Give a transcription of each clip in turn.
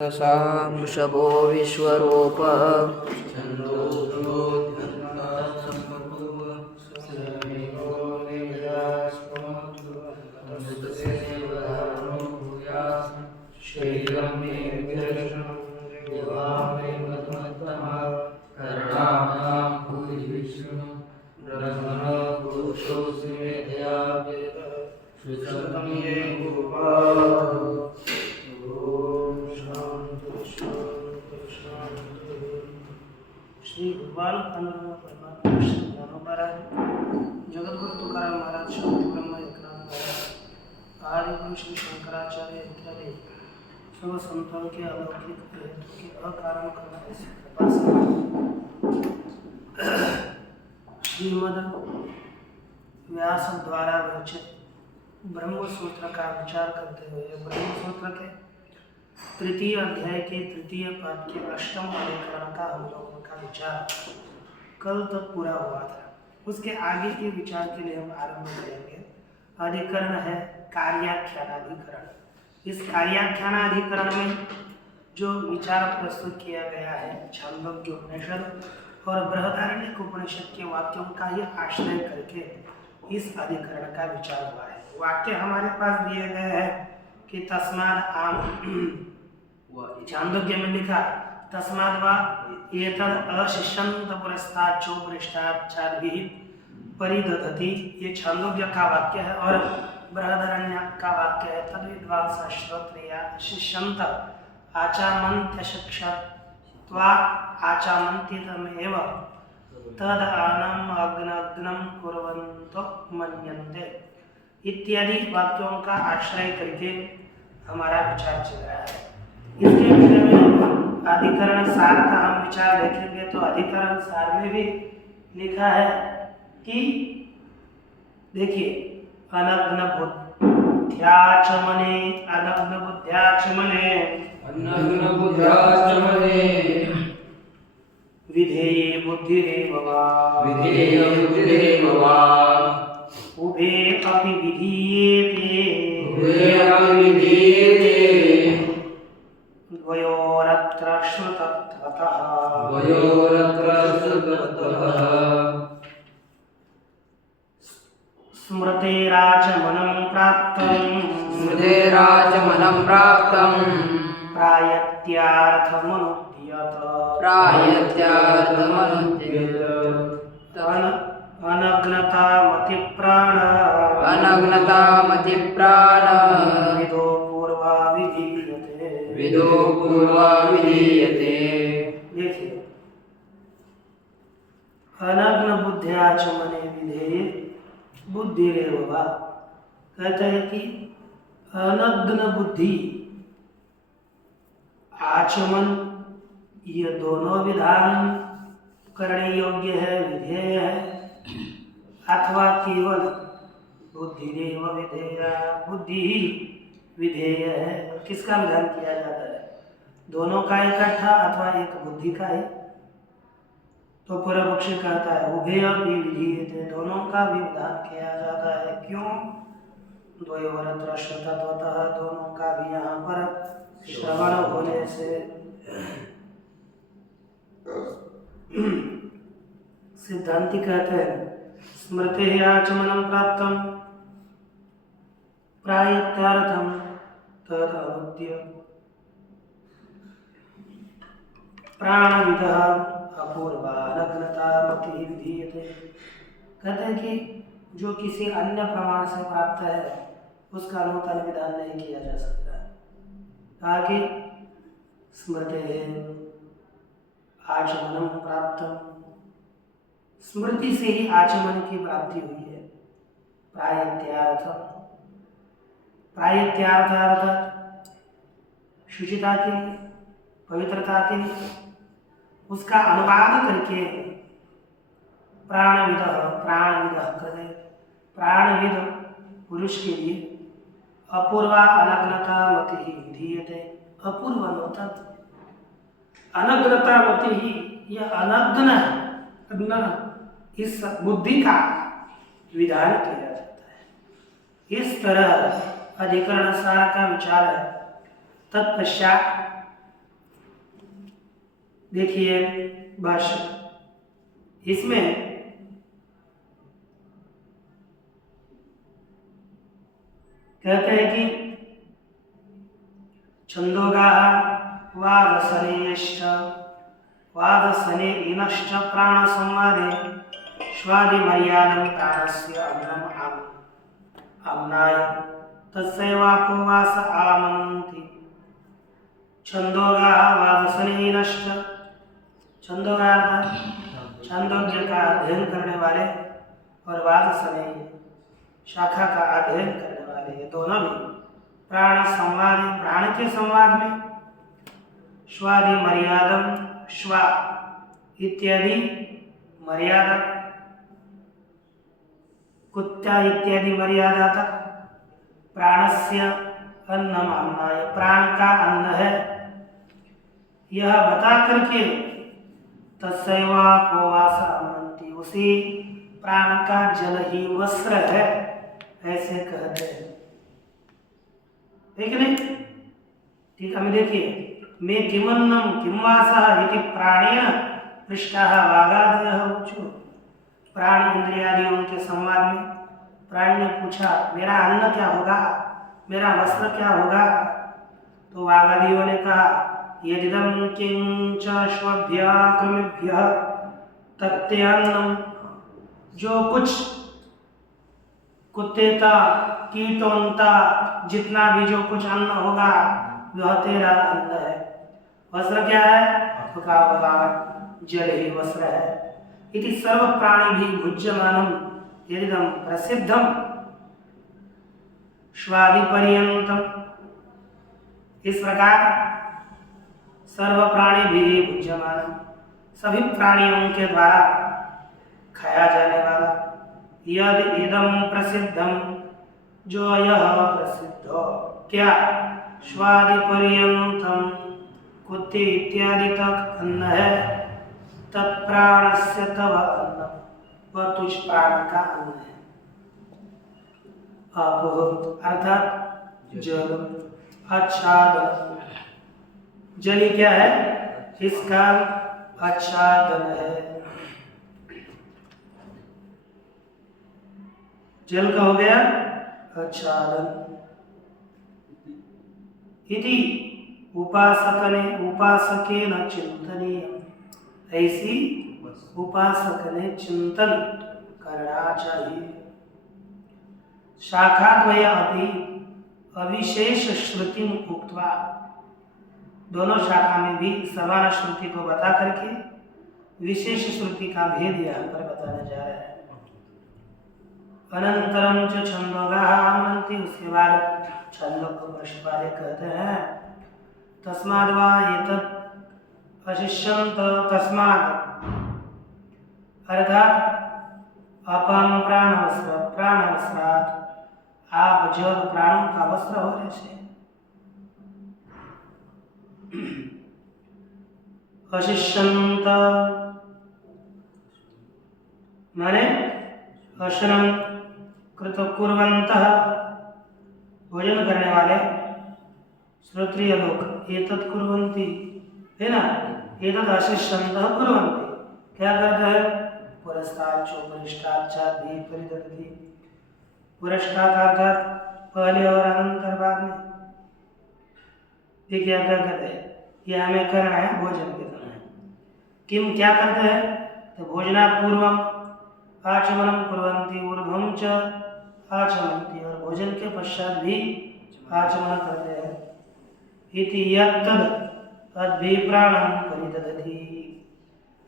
वृषभो विश्वरूपः श्री भगवान परमात्मा श्री ज्ञानो महाराज जगतगुरु तुकाराम महाराज शांति ब्रह्म एकनाथ महाराज आदि गुरु श्री शंकराचार्य इत्यादि सब संतों के अलौकिक हेतु के अकारण करना ऐसी कृपा से श्रीमद् व्यास द्वारा विरचित ब्रह्म सूत्र का विचार करते हुए ब्रह्म सूत्र के तृतीय अध्याय के तृतीय पाठ के अष्टम अधिकरण का हम लोगों का विचार कल तक पूरा हुआ था। उसके आगे के विचार के लिए हम आरंभ करेंगे। अधिकरण है कार्याख्यानाधिकरण। इस कार्याख्यानाधिकरण में जो विचार प्रस्तुत किया गया है छांदोग्य उपनिषद और बृहदारण्यक उपनिषद के वाक्यों का ही आश्रय करके इस अधिकरण का विचार हुआ है। वाक्य हमारे पास दिए गए हैं कि तस्माद आम छांदोग्य में लिखा तस्माद वा एतद अशिष्यन्त पुरस्तात् चोपरिष्टात् चाद्भिः परिदधति। ये छांदोग्य का वाक्य है और बृहदारण्यक का वाक्य है तद विद्वांस श्रोत्रिया शिष्यन्त आचामन्त्यशिक्षत्वा आचामन्त्यतमेव तद आनम अग्नग्नं कुर्वन्तो मन्यन्ते इत्यादि वाक्यों का आश्रय करके हमारा विचार चल रहा है। इसके विषय में अधिकरण सार का हम विचार देखेंगे तो अधिकरण सार में भी लिखा है कि देखिए अनग्न बुद्ध्याचमने अनग्न बुद्ध्याचमने विधेये बुद्धिरेव वा उभे अपि विधीयेते द्वयोरत्र श्रुतत्वतः स्मृतेराचमनं प्राप्तं प्रायत्यार्थमनुद्यत अनग्नतामतिप्राण विदो पूर्वा विधीयते। देखिए अनग्न बुद्ध्याचमने विधेये बुद्धिरेव वा कहते हैं कि अनग्न बुद्धि आचमन ये दोनों विधान करने योग्य है विधेय है अथवा केवल बुद्धिरेव विधेया बुद्धि ही विधेय है। किसका विधान किया जाता है दोनों का इकट्ठा अथवा एक बुद्धि का ही। तो पूर्व पक्षी कहता है उभय भी विधीयते दोनों का भी विधान किया जाता है। क्यों द्वयोरत्र श्रुतत्वतः दोनों का भी यहाँ पर श्रवण होने से सिद्धांति कहते हैं स्मृते आचमनं प्राप्तं प्रायत्यार्थं तद अनुद्य प्राणविदः अपूर्वा अनग्नतामतिः विधीयते। कहते हैं कि जो किसी अन्य प्रमाण से प्राप्त है उसका नूतन विधान नहीं किया जा सकता है। कहा कि स्मृते आचमनं प्राप्तं स्मृति से ही आचमन की प्राप्ति हुई है। प्रायत्यार्थ अर्थात शुचिता के लिए पवित्रता के लिए उसका अनुवाद करके प्राणविद करने प्राणविद पुरुष के लिए अपूर्वा अनग्नता मति ही विधीयते अपूर्व नूतन अनग्नता मति ही यह अनग्न इस बुद्धि का विधान किया जाता है। इस तरह अधिकरण सार का विचार है। तत्पश्चात देखिए भाष्य, इसमें कहते हैं कि छंदोगा वादसनेयश्च वादसने इनश्च प्राण संवादे स्वादि मर्यादं प्राणस्य अन्नम् आम्नाय तस्यैवापोवास आमन्ति। छंदोगा वादसनेयश्च, छंदोगा छंदोग्य का अध्ययन करने वाले और वादसनेय शाखा का अध्ययन करने वाले, ये दोनों भी प्राण संवाद, प्राण के संवाद में स्वादि मर्यादम, श्वा इत्यादि मर्यादा, कुत्ता इत्यादि मर्यादा तक प्राणस्य अन्नम आम्नाय, प्राण का अन्न है यह बता करके तस्यैवापोवास आमन्ति, उसी प्राण का जल ही वस्त्र है ऐसे कहते हैं। ठीक नहीं? ठीक है, हमें देखिए, मे किमन्नम किमवासः इति प्राणेन पृष्ठाः वागादयः ऊचु। प्राण इंद्रियादियों के संवाद में प्राण ने पूछा मेरा अन्न क्या होगा, मेरा वस्त्र क्या होगा, तो वागादियों ने कहा यदिदं किंच श्वभ्याकृमिभ्यः तत्तेऽन्नम, जो कुछ कुत्तेता कीटोंता जितना भी जो कुछ अन्न होगा वह तेरा अन्न है। वस्त्र क्या है, तो कहा जल ही वस्त्र है। इति सर्व प्राणी भी भुज्यमानम यदिदं प्रसिद्धम श्वादि पर्यंतम, इस प्रकार सर्व प्राणी भी भुज्यमानम, सभी प्राणियों के द्वारा खाया जाने वाला, यद इदम प्रसिद्धम, जो यह प्रसिद्ध क्या स्वादि पर्यंतम कुत्ते इत्यादि तक अन्न है, तत्प्राणस्य तव अन्न, वह तुझ प्राण का अन्न है। आपो अर्थात जल, आच्छादन, जल ही क्या है, इसका आच्छादन है। जल का हो गया आच्छादन। इति उपासकेन चिंतनीय, ऐसी उपासक ने चिंतन करना चाहिए। शाखाद्वय अपि अविशेष श्रुति उक्त्वा, दोनों शाखा में भी समान श्रुति को बता करके विशेष श्रुति का भेद यहाँ पर बताने जा रहा है। अनंतरम च छंदोगाः आमन्ति, उसके बाद छंदों को प्रश्नवाले कहते हैं तस्माद् वा एतत् अशिष्यन्त, तस्माद् अर्थात अपम प्राणवस्त्रात्, आप जल प्राणों का वस्त्र होने से, अशिष्यन्त माने अशनम कृत कुर्वन्तः, भोजन करने वाले श्रोत्रिय लोग, एतत् कुर्वन्ति है ना, एतत् अशिष्यन्तः कुर्वन्ति, क्या करते हैं, पुरस्ताच्चोपरिष्टाच्चात् भी परिदधति, पुरस्तात् अर्थात पहले और अनंतर बाद में। ये क्या करते हैं, ये हमें करना है भोजन के समय। किम क्या करते हैं, तो भोजना पूर्वम आचमनम कुर्वन्ति ऊर्ध्वं च आचमन्ति, और भोजन के पश्चात भी आचमन करते हैं। इति यत्तद् तद्भि प्राणं परिदधति,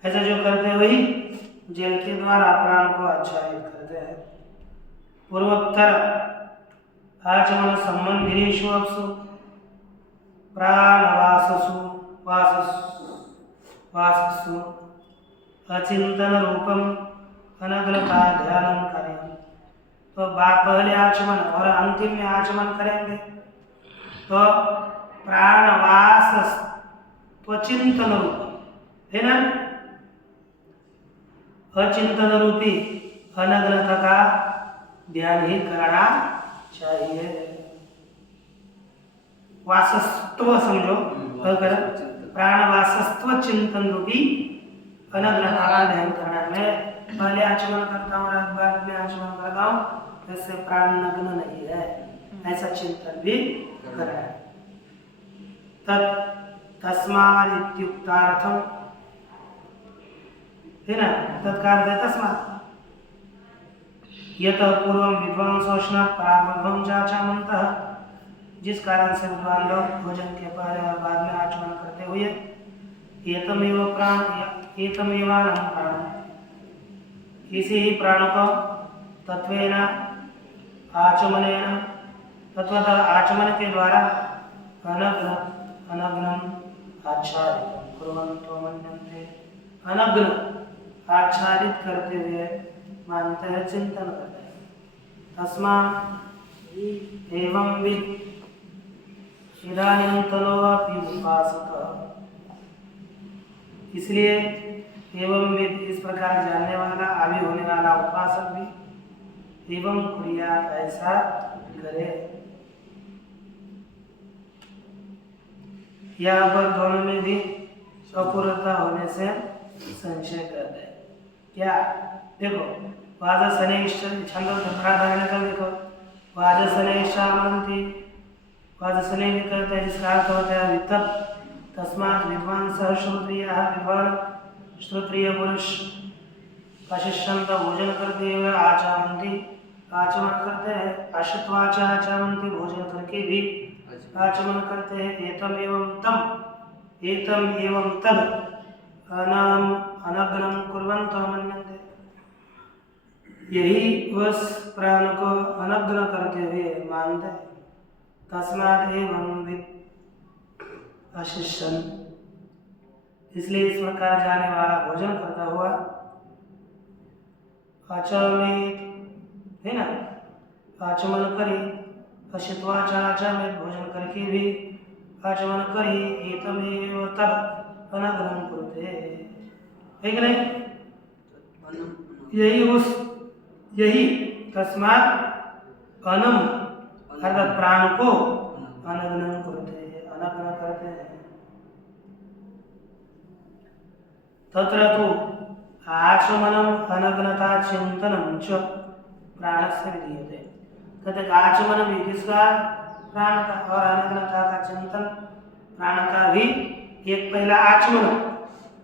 ऐसा जो करते हैं वही जल के द्वारा प्राण को आच्छादित करते हैं। पूर्वोत्तर आचमन संबंधिषु अप्सु प्राणवाससु वाससु अचिंतन रूपम अनग्रता ध्यान करें, तो पहले आचमन और अंतिम में आचमन करेंगे तो प्राणवास त्वचिंतन रूप है ना, अचिंतन रूपी अनग्रता का ध्यान ही करना चाहिए। वासस्त्व समझो, अगर प्राणवासस्त्व चिंतन रूपी अनग्न का ध्यान करना है। पहले आचमन करता हूँ, बाद में आचमन करता हूँ, ऐसे प्राण नग्न नहीं है, ऐसा चिंतन भी करा है। तस्मात् इत्युक्तार्थम, है ना, तत्काल तस्मात् यत पूर्वम विद्वांसोष्ण प्राग्वद्भं चाचमन्तः, जिस कारण से विद्वान लोग भोजन के पहले और बाद में आचमन करते हुए एतमेव प्राणं इसी ही प्राण को तत्वेन आचमनेन तत्वतः आचमन के द्वारा अनग्नम आच्छादित कुर्वन्तो मन्यन्ते, अनग्न आच्छादित करते हुए मानते हैं, चिंतन करते हैं। तस्मात् एवं विद इदानीन्तनोऽपि उपासकः, इसलिए एवं विद इस प्रकार जानने वाला, अभी होने वाला उपासक भी एवं कुर्यात् ऐसा करे। यहाँ पर दोनों में भी अपूर्णता होने से संशय करते हैं। क्या देखो, वाजसनेश्च छंदो धर्मधारण का देखो, वाजसनेश्चामन्ति, वाजसने भी करते हैं जिसका अर्थ होता है वित्त। तस्मात् विद्वांसः श्रोत्रियः, विद्वान श्रोत्रिय पुरुष अशिष्यंत भोजन करते हुए आचमन्ति, आचमन करते हैं। अश्रुत्वाच आचमन्ति, भोजन करके भी आचमन करते हैं। एतम एवं तद अनग्नं कुर्वन्तो मन्यन्ते, यही उस प्राण को अनग्न करते हुए मानते। तस्मात् एवं विद अशिष्यन्, इसलिए इस प्रकार जाने वाला भोजन करता हुआ आचमित, है ना, आचमन करी, अशित्वाच आचमित, भोजन करके भी आचमन करी, एतमेव तद अनग्नं कुरुते, है कि नहीं? यही तस्मात् अनम अर्थात प्राण को अनग्नं कुरुते, अनग्न करते हैं। तत्र तु आचमनम अनग्नता चिंतनम च प्राणस्य विधीयते, कहते आचमन भी किसका? प्राण का, और अनग्नता का चिंतन प्राण का भी। एक पहला आचमन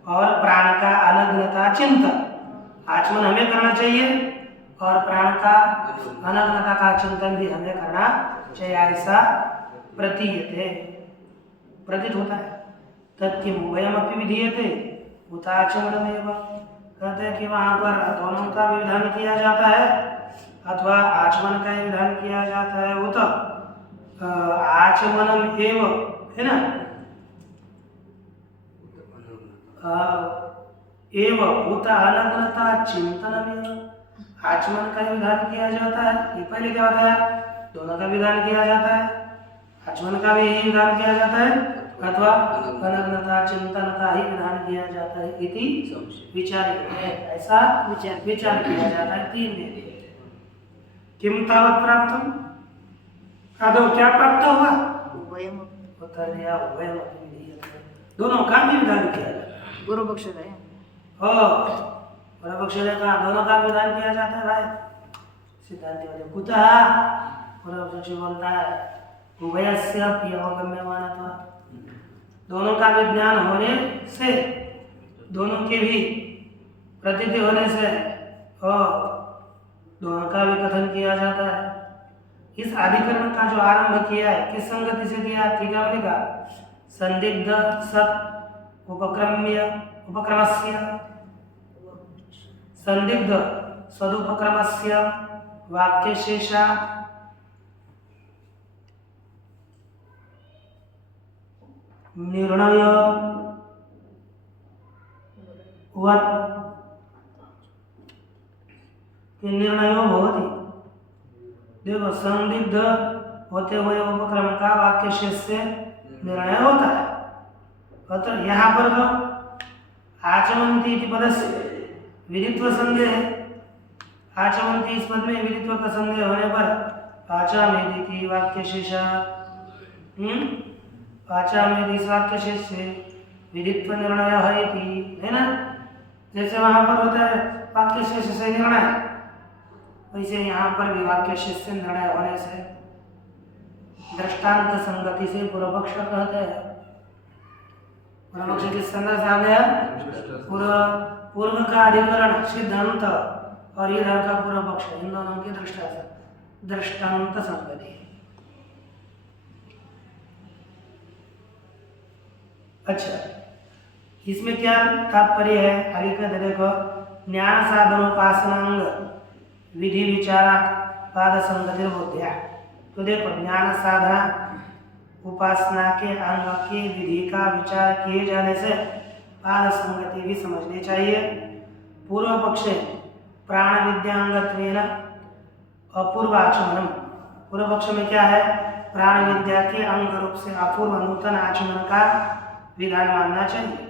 और प्राण का अनग्नता चिंतन। आचमन हमें करना चाहिए और प्राण का अनग्नता का चिंतन भी हमें करना चाहिए, ऐसा प्रतीयते, प्रतीत होता है। तत्किम उभयमपि विधीयते उताचमनमेव, कहते हैं कि वहाँ पर दोनों का भी विधान किया जाता है अथवा आचमन का ही विधान किया जाता है। उत आचमनम एव, है ना, एव उत अनग्नता चिंतनमेव, आचमन का ही विधान किया जाता है। ये पहले क्या होता है? दोनों का विधान किया जाता है, आचमन का भी विधान किया जाता है अथवा अनग्नता चिंतन का ही विधान किया जाता है। इति विचार है, ऐसा विचार किया जाता है। तीन दे दिए। किम तावत् प्राप्तम, आदो क्या प्राप्त हुआ? उभयम, उत्तर दिया उभयमपि विधीयते, दोनों का भी विधान किया जाता है। गुरु पक्ष है हो, गुरु पक्ष ने कहा दोनों का विधान किया जाता है भाई। सिद्धांति वाले कुतः, गुरु पक्ष बोलता है उभयस्यापि अवगम्यमानत्वात्, दोनों का विज्ञान होने से, दोनों की भी प्रतीति होने से और दोनों का भी कथन किया जाता है। इस अधिकरण का जो आरंभ किया है किस संगति से किया? टीका में लिखा संदिग्ध सत उपक्रमस्य, संदिग्ध सदुपक्रमस्य वाक्यशेषा निर्णय निर्णयो भवति। देखो, संदिग्ध होते हुए उपक्रम का वाक्य शेष से निर्णय होता है। अतः यहाँ पर जो आचमन्ति इति पदस्य विदित्व संदेह, आचमन्ति इस पद में विदित्व का संदेह होने पर आचामेति वाक्य शेषा, आचामेति इस वाक्य शेष से विधित्व निर्णय है ना। जैसे वहां पर होता है वाक्य शेष से निर्णय, वैसे यहाँ पर भी वाक्य शेष से निर्णय होने से दृष्टांत संगति से पूर्व पक्ष कहते हैं। पूर्व पक्ष किस संदर्भ से आ गया? पूर्व का अधिकरण सिद्धांत और इधर का पूर्व पक्ष, इन दोनों की दृष्टा से दृष्टांत संगति। अच्छा, इसमें क्या तात्पर्य है? आगे कहते देखो, ज्ञान साधनोपासनांग विधि विचारा पाद संगति बोध्या। तो देखो, ज्ञान साधना उपासना के अंग के विधि का विचार किए जाने से पाद संगति भी समझनी चाहिए। पूर्व पक्ष प्राण विद्यांगत्वेन अपूर्वाचमनम, पूर्व पक्ष में क्या है? प्राण विद्या के अंग रूप से अपूर्व नूतन आचमन का विधान मानना चाहिए।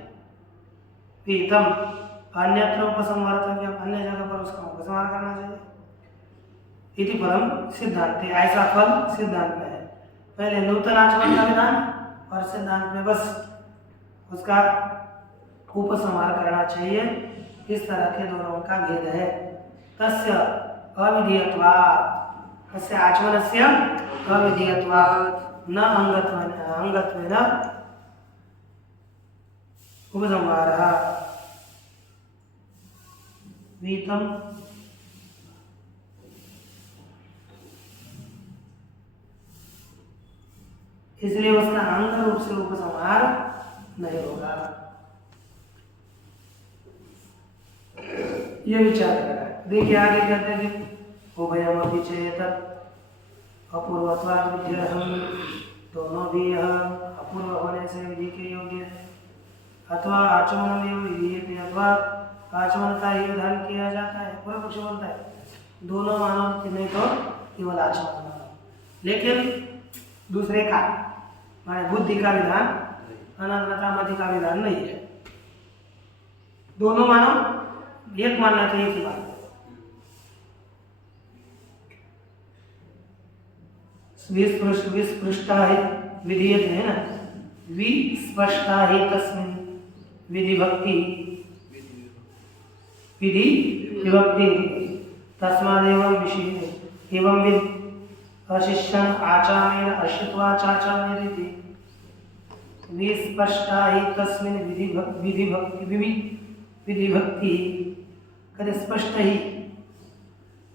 पीतम अन्यत्र उपसंहारतव्यम, अन्य जगह पर उसका उपसंहार करना चाहिए। इति फलम सिद्धांत, ऐसा फल सिद्धांत में है। पहले नूतन आचमन का विधान और सिद्धांत में बस उसका उपसंहार करना चाहिए। इस तरह के दोनों का भेद है। तस्य अविधेयत्वात्, तस्य आचमनस्य अविधेयत्वात् न अंगत्वेन उपसंहारः। वीतम इसलिए उसका अंग रूप से उपसंहार नहीं होगा। ये विचार कर रहा है। देखिए आगे कहते हैं कि उभयम अपि चेत अपूर्वत्वात् विद्यर्हम्, दोनों भी यह अपूर्व होने से विधि के योग्य है। अथवा आचमन में विधि, अथवा आचमन का ही विधान किया जाता है। पूरा कुछ बोलता है दोनों मानो कि नहीं तो केवल आचमन मानो, लेकिन दूसरे का माने बुद्धि का विधान, अनंतता मति का विधान नहीं है। दोनों मानो, एक मानना चाहिए की बात। विस्पृष्टा है विधीयते है ना, विस्पष्टा है तस्मिन् विधि भक्ति, विधि विभक्ति तस्मादेव विषय एवं विद अशिष्यन आचामेन अशित्वा चाचामेति विस्पष्टा ही तस्मिन् विधि भक्ति कद स्पष्ट ही,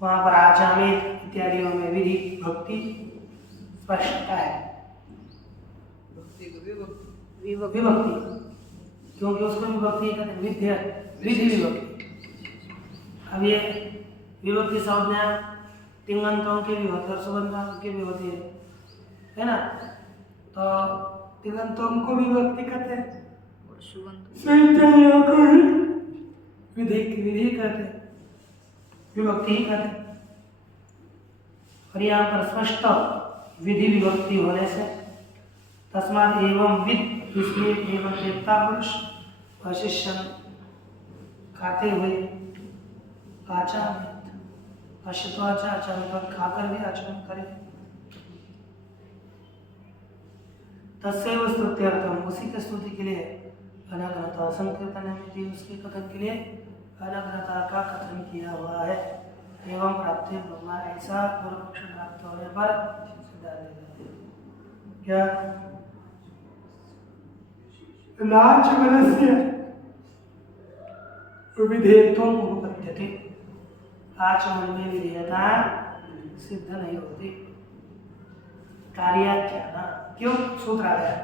वहाँ पर आचामेत इत्यादियों में विधि भक्ति स्पष्ट है। विभक्ति क्योंकि उसको विभक्ति कहते हैं, विद्या विधि विभक्ति। अब ये विभक्ति संज्ञा तिङंतों की भी होती है और सुबंतों की भी होती है ना। तो तिङंतों को विभक्ति कहते हैं, विधि कहते हैं, विभक्ति ही कहते हैं। और यहाँ पर स्पष्ट विधि विभक्ति होने से तस्मात् एवं विद, इसलिए एवं देवता पुरुष अशिष्यन खाते हुए आचार्य अशित्वाचार पर खाकर भी आचरण करे। तस्सैव स्तुत्यर्थम, उसी के स्तुति के लिए अनग्नता संकीर्तन में उसके कथन के लिए अनग्नता का कथन किया हुआ है। एवं प्राप्ति ब्रह्मा, ऐसा पूर्व पक्ष प्राप्त होने पर क्या नाचमनस्य विधेयत्वम् उपपद्यते, आचमन में विधेयता सिद्ध नहीं होती। कार्याख्यान, क्यों सूत्र आ गया?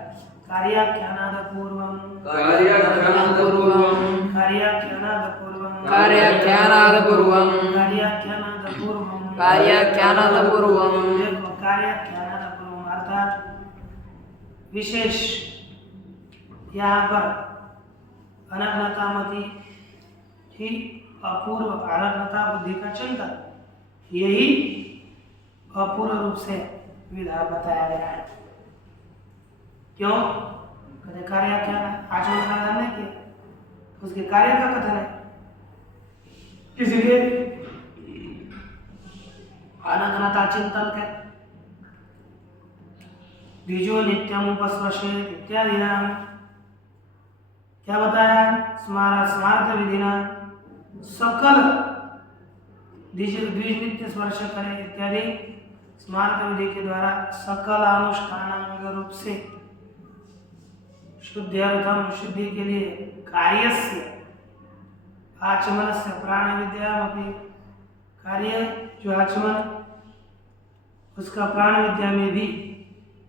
कार्याख्यानाद पूर्वम, कार्याख्यानाद पूर्वम, कार्याख्यानाद पूर्वम, कार्याख्यानाद पूर्वम, कार्याख्यानाद पूर्वम, कार्याख्यानाद पूर्वम। देखो कार्याख्यानाद पूर्वम अर्थात विशेष, यहाँ पर अनग्नता मति ही अपूर्व, अनग्नता बुद्धि का चिंतन, यही अपूर्व रूप से विधान बताया गया है। क्यों? कहते कार्याख्यान, आचमन का विधान नहीं किया, उसके कार्य का कथन है, इसलिए अनग्नता चिंतन के द्विजो नित्यम उपस्पर्शे इत्यादि नाम क्या बताया? स्मार्थ विधिना सकल द्विजनित्य स्पर्श करे इत्यादि स्मार्त विधि के द्वारा सकल अनुष्ठानांग रूप से शुद्ध्यर्थम शुद्धि के लिए कार्यस्य आचमन से प्राण विद्या कार्य जो आचमन उसका प्राण विद्या में भी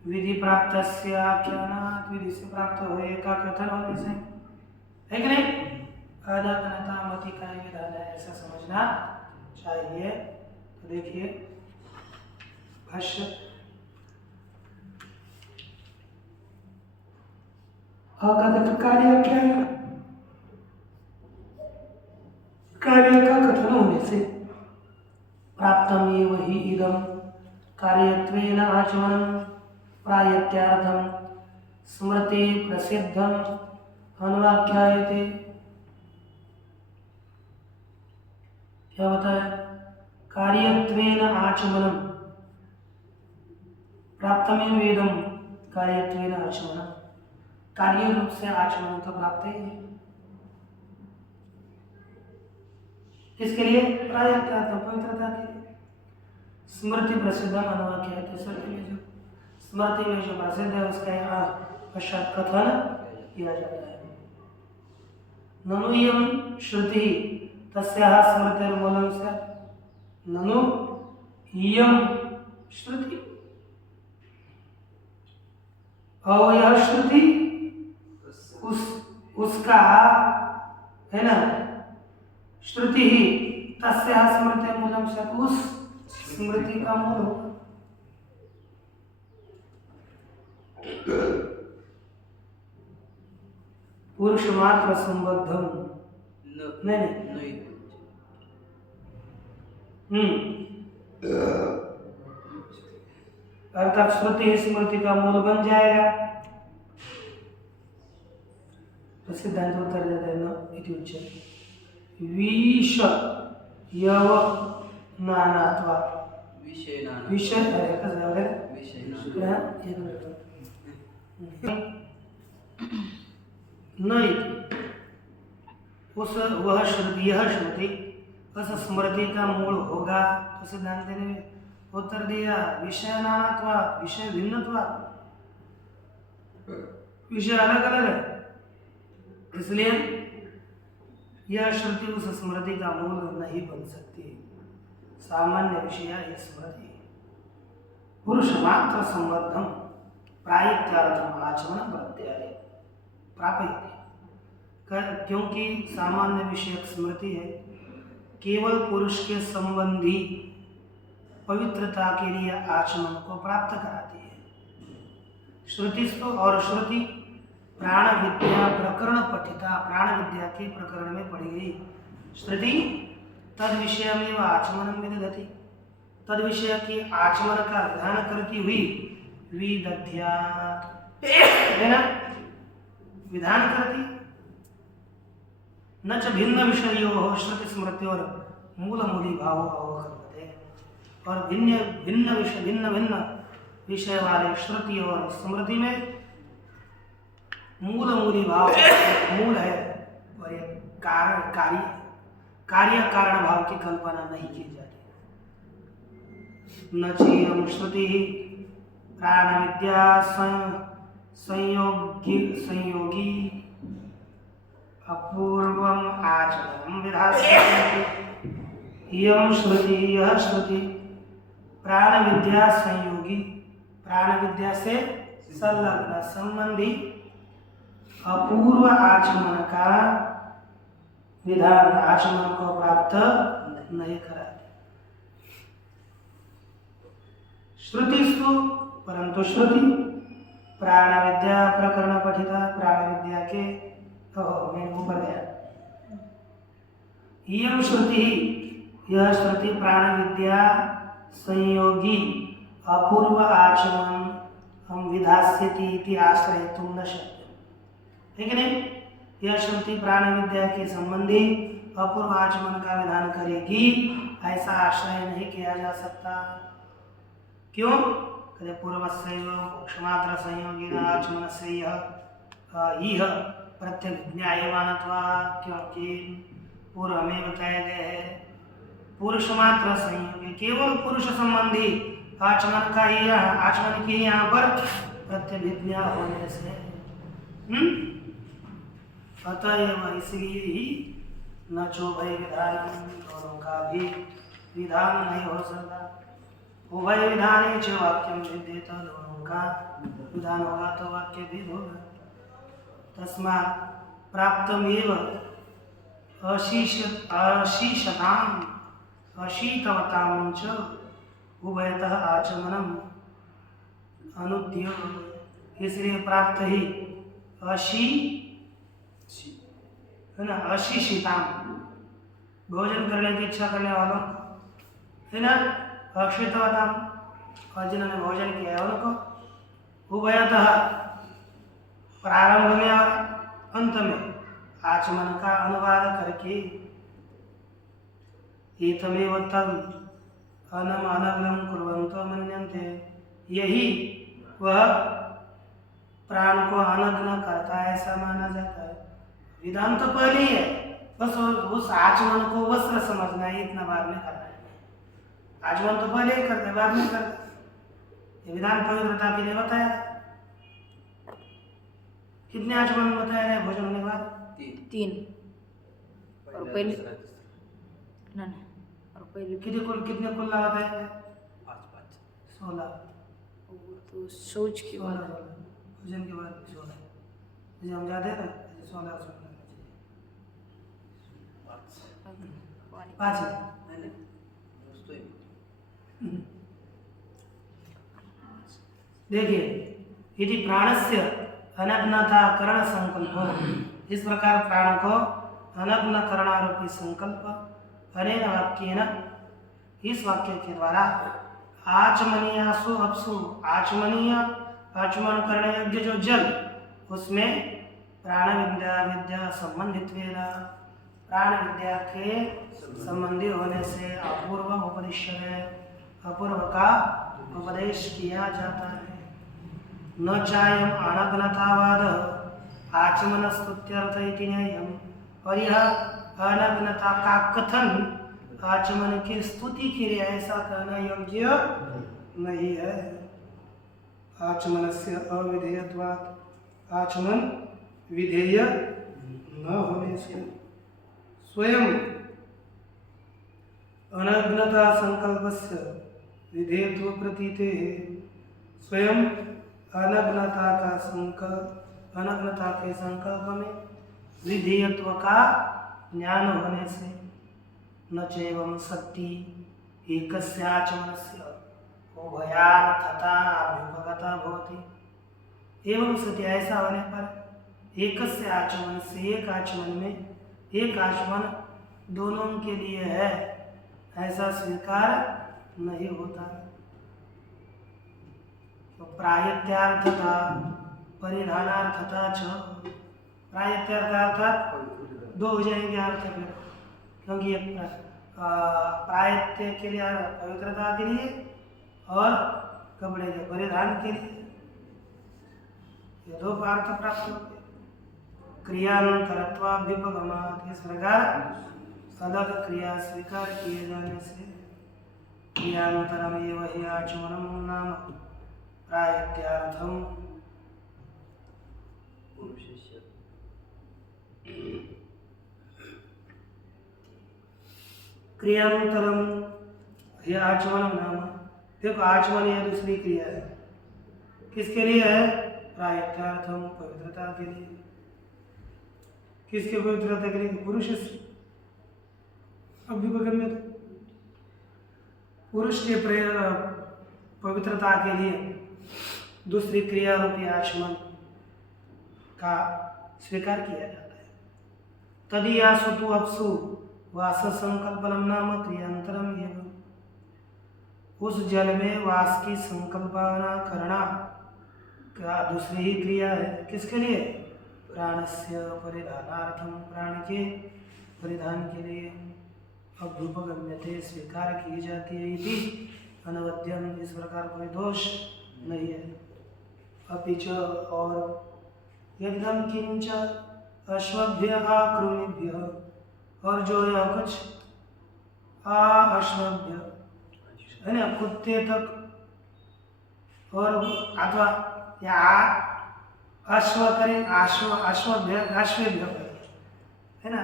विधि प्राप्त से आख्यानात् विधि से प्राप्त हुए का कथन होने से है कि नहीं? अदगनता मति का विधान है, ऐसा समझना चाहिए। तो देखिए भाष्य अकथित कार्य क्या है? कार्य का कथन होने से प्राप्तम एव हि इदं कार्यत्वेन आचमनं प्रायत्यार्थं स्मृति प्रसिद्धं अनुवाख्यायते। क्या बताया? कार्यत्वेन आचमनं प्राप्तमेव इदं कार्यत्वेन आचमनं, कार्य रूप से आचमन तो प्राप्त ही है। किसके लिए? प्रायत्यार्थम पवित्रता के लिए। स्मृति प्रसिद्धम अनुवाख्यायते, स्मृति में जो प्रसिद्ध है उसका यहाँ पश्चात कथन किया जाता है। ननु इयं श्रुति तस्याः स्मृतिर्मूलं स्यात्। ननु इयं श्रुति, और यह श्रुति उसका है ना, श्रुति ही तस्याः स्मृतिर्मूलं स्यात्, उस स्मृति का मूल होगा। पुरुष मात्र संबद्धम नहीं अर्थात श्रुति ही स्मृति का मूल बन जाएगा। तो सिद्धांत उत्तर देता है न इति उच्यते विष यव नानात्वा विषय है कसं नहीं उस वह श्रुति यह श्रुति उस स्मृति का मूल होगा। तो सिद्धांत ने उत्तर दिया विषय नानात्वा, विषय भिन्नत्वा, विषय अलग अलग है, इसलिए यह श्रुति उस स्मृति का मूल नहीं बन सकती। सामान्य विषय यह स्मृति पुरुष मात्र संबद्धम प्रायत्यार्थम आचमन प्रत्याय प्राप्यते, क्योंकि सामान्य विषयक स्मृति है, केवल पुरुष के संबंधी पवित्रता के लिए आचमन को प्राप्त कराती है। श्रुतिस्तु और श्रुति प्राण विद्या प्रकरण पठिता, प्राण विद्या के प्रकरण में पढ़ी गई श्रुति तद विषय में वह आचमन विदधति, तद विषय की आचमन का विधान करती हुई विदध्यात् है ना, विधान करती। न च भिन्न विषयो श्रुति स्मृति और मूल मूली भाव अवकल्पते, और भिन्न भिन्न विषय वाले श्रुति और स्मृति में मूल मूली भाव मूल है, और ये कार्य कारण भाव की कल्पना नहीं की जाती। न चेयं श्रुति प्राण विद्या संयोगी अपूर्वम आचमनम विधास्यति। इयं श्रुति यह श्रुति प्राण विद्या संयोगी, प्राण विद्या से संलग्न संबंधी अपूर्व आचमन का विधान आचमन को प्राप्त नहीं कराती। श्रुतिस्तु परंतु श्रुति प्राण विद्या प्रकरण पठिता, प्राण विद्या के मैं ऊपर गया। यह श्रुति यह श्रुति प्राण विद्या संयोगी अपूर्व आचमन हम विधास्यति इति आश्रय तुम न शक्य, है कि नहीं? यह श्रुति प्राण विद्या के संबंधी अपूर्व आचमन का विधान करेगी, ऐसा आश्रय नहीं किया जा सकता। क्यों? कहते पूर्वस्य मोक्षमात्र संयोगी आचमन से यह प्रत्यभिज्ञायमानत्वा, क्योंकि पूर्व में बताया गया है पुरुष मात्र संयोग, केवल पुरुष संबंधी आचमन का ही आचमन की यहाँ पर प्रत्यभिज्ञा होने से अतएव इसलिए ही न चोभय विधान, दोनों का भी विधान नहीं हो सकता। उभय विधाने च वाक्यम विद्येत, दोनों का विधान होगा तो वाक्य भी होगा। तस्मात् प्राप्तमेव अशीशताम अशीतवताम च उभयतः आचमनम अनुद्य, इसलिए प्राप्त ही है ना, अशीशिताम भोजन करने की इच्छा करने वालों को, है ना, अशीतवताम और जिन्होंने भोजन किया है उनको, उभयतः प्रारंभ में और अंत में आचमन का अनुवाद करके एतमेव तम अनम अनग्रम कुर्वन्तो मन्यन्ते, यही वह प्राण को अनग्न करता है ऐसा माना जाता है। विधान तो पहले ही है, बस उस आचमन को वस्त्र समझना है, इतना बाद में करना है। आचमन तो पहले ही करते बाद में करते। ये विधान पवित्रता के लिए बताया। कितने आचमन बताया गया भोजन होने के बाद? 3 और पहले ना और पहले कितने कुल बताया गया? 5 16। तो शौच की बात है। भोजन के बाद 16 जैसे हम जाते हैं ना, 16 5 देखिए, यदि प्राणस्य अनग्नता करण संकल्प, इस प्रकार प्राण को अनग्न करणारूपी संकल्प अनेन वाक्येन, इस वाक्य के द्वारा आचमनीयासु अपसु, आचमनीय आचमन करने योग्य जो जल, उसमें प्राण विद्या संबंधित प्राण विद्या के संबंधी होने से अपूर्व उपनिषद अपूर्व का उपदेश किया जाता है। न चायम अनग्नतावाद आचमन स्तुत्यर्थ इति न्यायम्, और यह अनग्नता का कथन आचमन की स्तुति के लिए ऐसा कहना योग्य नहीं है। आचमन से अविधेयत्वात्, आचमन विधेय न होने से स्वयं अनग्नता संकल्पस्य विधेयत्व प्रतीते, स्वयं अनग्नता का संकल्प, अनग्नता के संकल्प में विधेयत्व का ज्ञान होने से न चैवं सत्ति एकस्य आचमनस्य उभयार्थता अभ्युपगता भवति। एवं सत्य, ऐसा होने पर एकस्य आचमन से, एक आचमन में एक आचमन दोनों के लिए है ऐसा स्वीकार नहीं होता। तो प्रायत्यार्थता परिधानार्थता च, प्रायत्यार्थ अर्थात 2 हो जाएंगे अर्थ फिर, क्योंकि एक प्रायत्य के लिए पवित्रता के लिए और कपड़े के परिधान के लिए, ये 2 अर्थ प्राप्त होते। क्रियान्तरत्वाभ्युपगमात्, इस प्रकार सदग क्रिया स्वीकार किए जाने से क्रियांतरमेव हि आचमनम नाम प्रायत्यार्थम। क्रियांतरम हि आचमनम नाम, देखो आचमन यह दूसरी क्रिया है, किसके लिए है? प्रायत्यार्थम, पवित्रता के लिए। किसके पवित्रता के लिए? पुरुष से। अभ्युपगम में पुरुष के पवित्रता के लिए दूसरी क्रिया रूपी आचमन का स्वीकार किया जाता है। तदीयासु तु अपसु वास संकल्पनम नाम क्रियांतरम एवं, उस जल में वास की संकल्पना करना का दूसरी ही क्रिया है। किसके लिए? प्राणस्य परिधानार्थम, प्राण के परिधान के लिए। अभ्युपगम्यते, स्वीकार की जाती है। इति अनवद्यम, इस प्रकार कोई दोष नहीं है। अपिच, और एकदम किंच अश्वभ्य आकृमिभ्य, और जो यह कुछ अश्वभ्य है ना कुत्ते तक, और अथवा या अश्व करें, अश्वभ्य अश्वभ्य है ना,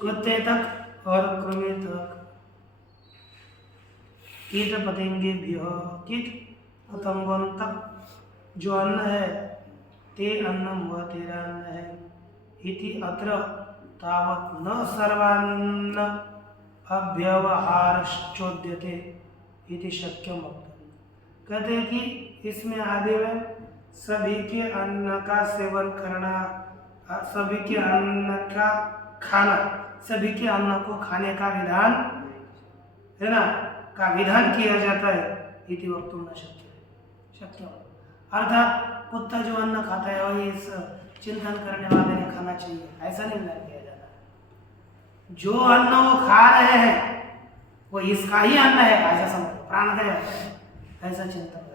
कुत्ते तक और कृमि तक, कीट पतंगेभ्य, कीट पतंगों तक जो अन्न है, ते अन्नम वह तेरा अन्न है, इति अत्र तावत न सर्वान्न अव्यवहारश्चोद्यते इति शक्यम वक्तव्यम। कहते हैं कि इसमें आदि में सभी के अन्न का सेवन करना, सभी के अन्न का खाना, सभी के अन्न को खाने का विधान है ना, का विधान किया जाता है, इति वक्तुम न शक्य। अर्थात कुत्ता जो अन्न खाता है वही इस चिंतन करने वाले ने खाना चाहिए, ऐसा नहीं विधान किया जाता। जो अन्न वो खा रहे हैं वो इसका ही अन्न है ऐसा समझो, प्राणदय ऐसा चिंतन कर रहे।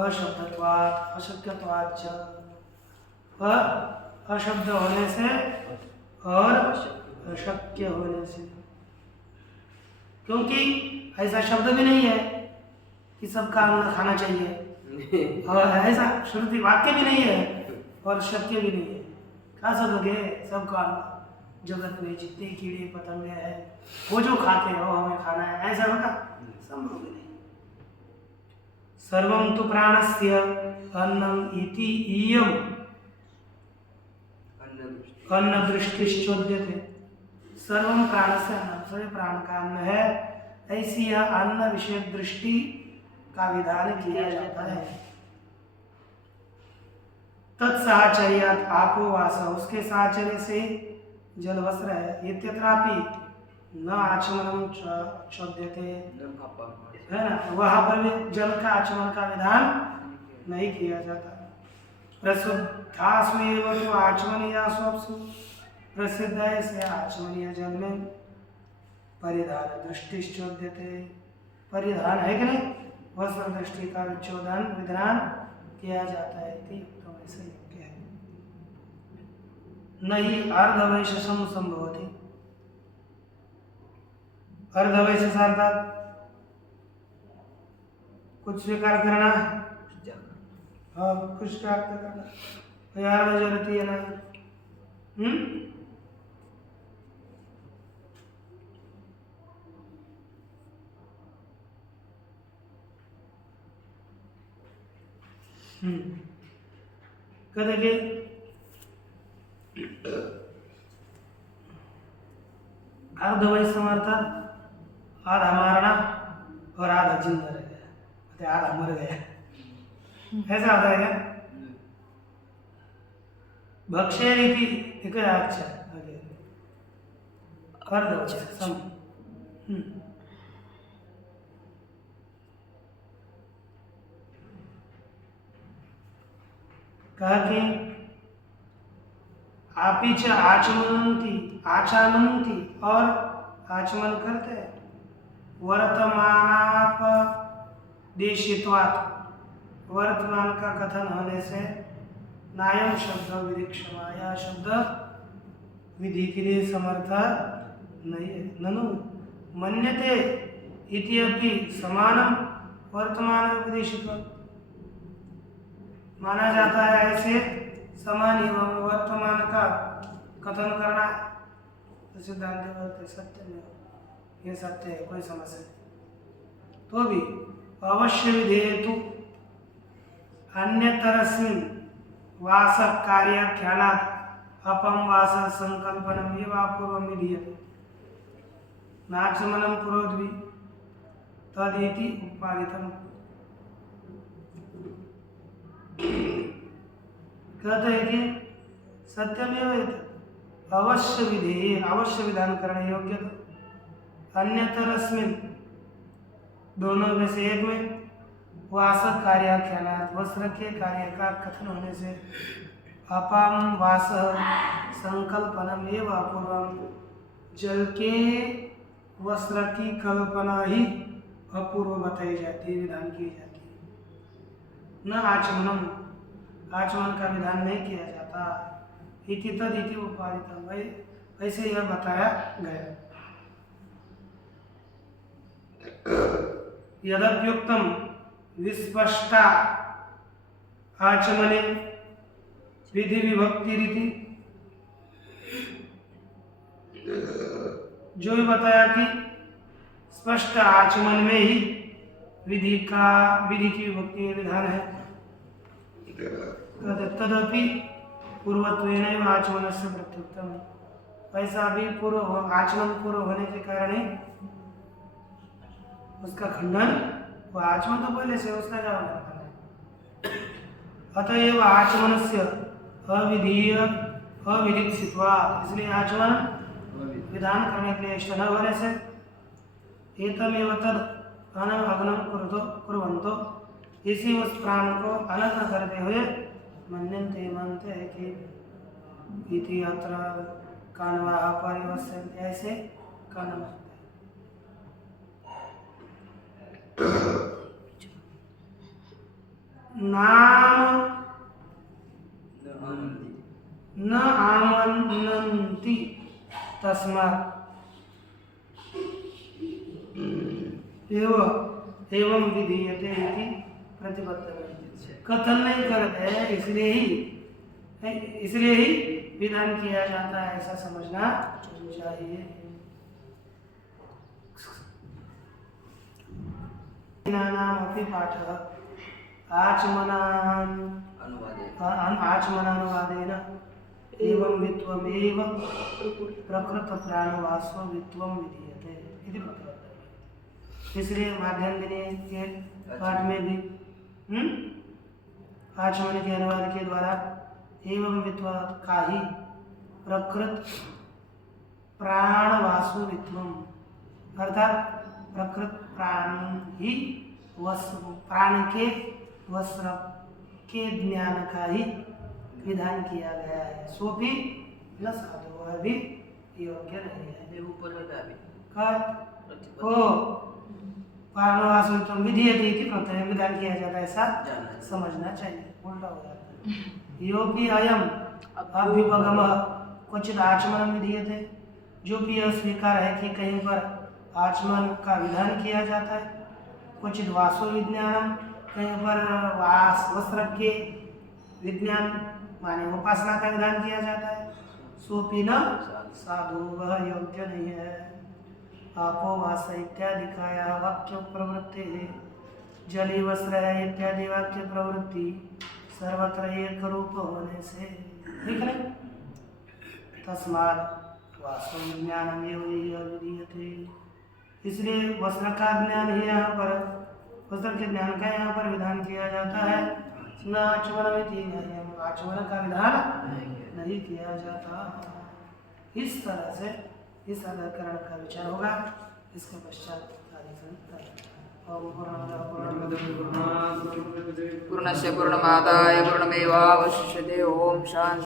अशब्दत्वात् अशक्यत्वात् च, अशब्द होने से और अशक्य होने से, क्योंकि ऐसा शब्द भी नहीं है कि सबका अन्न खाना चाहिए, और ऐसा श्रुति वाक्य भी नहीं है और शक्य भी नहीं है। खा सकोगे सबका अन्न, जगत में जितने कीड़े पतंगे हैं वो जो खाते हैं वो हमें खाना है, ऐसा होगा संभव भी नहीं। सर्वं तु प्राणस्य अन्नम इति इयम् अन्न दृष्टिश्चोद्यते। सर्वं प्राणस्य अन्नम, सभी प्राण का अन्न है, ऐसी यह अन्न विषय दृष्टि का विधान किया जाता है। तत्साहचर्यात् आपो वास, उसके साहचर्य से जल वस्त्र है। इत्यत्रापि न आचमनम चोद्यते, है ना, वहां पर भी जल का आचमन का विधान नहीं किया जाता। प्रसिद्धासु एव तो आचमनीयासु अपसु, प्रसिद्ध है इसे आचमनीय जल में परिधान दृष्टिश्चोद्यते, परिधान है कि नहीं, वस्त्र दृष्टि का विच्छोदन विधान किया जाता है, तो ऐसे योग्य है। नहीं अर्धवैशेषम संभवति, अर्धवैशेष अर्थात कुछ स्वीकार करना, हाँ कुछ त्याग करना, यार जरूरत है ना, कहते कि अर्धवैषम अर्थात आधा मारना और आधा जिंदा रह गया, आधा मर गया, ऐसा आता है क्या? भक्ष्य रीति एक अच्छा अर्धवैषम। कहा कि आपिच आचमनंती, आचमनंती और आचमन करते, वर्तमानापदेशित्वात्, वर्तमान का कथन होने से, नायम शब्द विधिक्षमा, यह शब्द विधि के लिए समर्थ नहीं है। ननु मन्यते इति अपि समानम वर्तमान उपदेशित्वात्, माना जाता है ऐसे समान एवं वर्तमान का कथन करना, तो सिद्धांत बोलते सत्य में, ये सत्य है, कोई समस्या नहीं, तो भी अवश्य विधेयतु अन्यतरस्मिन् वास कार्याख्यानात् अपम वास संकल्पनम एवं पूर्वं विधीयते, नाचमनम पुरोद्वि तदिति उपादितम। कहते हैं कि सत्यमेव अवश्य विधेय, अवश्य विधान करने योग्य, अन्यतरस्मिन् दोनों में से एक में, वास कार्याख्यानात् वस्त्र के कार्य का कथन होने से, अपाम वास संकल्पनम एवं अपूर्वम, जल के वस्त्र की कल्पना ही अपूर्व बताई जाती है, विधान की जाती है। न आचमनम आचमन का विधान नहीं किया जाता। इति तद इति उपादितम, भाई ऐसे यह बताया गया। यदप्युक्तम विस्पष्टा आचमने विधि विभक्ति रीति, जो भी बताया कि स्पष्ट आचमन में ही विधि की विभक्ति विधान है। तदपि पूर्वत्वेन आचमनस्य प्रत्युक्तम, ऐसा भी आचमन पूर्व होने के कारण ही उसका खंडन, वो आचमन तो पहले से उसका क्या होना है। अतएव आचमनस्य अविदित्सित्वात्, इसलिए आचमन विधान करने के लिए इष्ट न होने से एतमेव तद अग्नं कुर्वन्तो, इसी उस प्राण को अलग करते हुए मन्यन्ते, मानते हैं कि इति अत्र कानवाः परिवस्यन्ते, ऐसे कान नाम न आमन्नन्ति तस्मात् एवं विधीयते इति प्रतिपत्तव्यम्। कथन नहीं करते हैं, इसलिए ही विधान किया जाता है, ऐसा समझना चाहिए। नानामपि पाठः आचमनानुवादेन एवं वित्वमेव प्रकृत प्राणवासो वित्वम विधीयते इति प्रतिपत्तव्यम्। इसलिए माध्यम दिने के पाठ में भी आचमन के अनुवाद के द्वारा एवं वित्व का ही प्रकृत प्राणवासु वित्वम, अर्थात प्रकृत प्राण ही प्राण के वस्त्र के ज्ञान का ही विधान किया गया है। सो भी न साधु, वह भी योग्य नहीं है। प्राणवासुत्वम विधीयते इति प्रत्यय विधान किया जाता है, ऐसा समझना चाहिए। उल्टा हो जाता है। योपि अयम अभ्युपगमः क्वचित आचमन विधीयते, जो भी यह स्वीकार है कि कहीं पर आचमन का विधान किया जाता है, क्वचित वासो विज्ञानम, कहीं पर वस्त्र के विज्ञान माने उपासना का विधान किया जाता है, सोपि न साधु, वह योग्य नहीं है। आपो वास इत्यादि का वाक्य प्रवृत्ति है, जली वस्त्र है इत्यादि वाक्य प्रवृत्ति सर्वत्र एक रूप होने से, ठीक है। तस्मात् वासो विज्ञानम एवं विधीयते, इसलिए वस्त्र का ज्ञान ही यहाँ पर, वस्त्र के ज्ञान का यहाँ पर विधान किया जाता है। न आचमन का विधान नहीं किया जाता। इस तरह से इस अधिकरण का विचार होगा। इसके पश्चात पूर्णस्य पूर्णमादाय पूर्णमेवावशिष्यते। ओम शांति।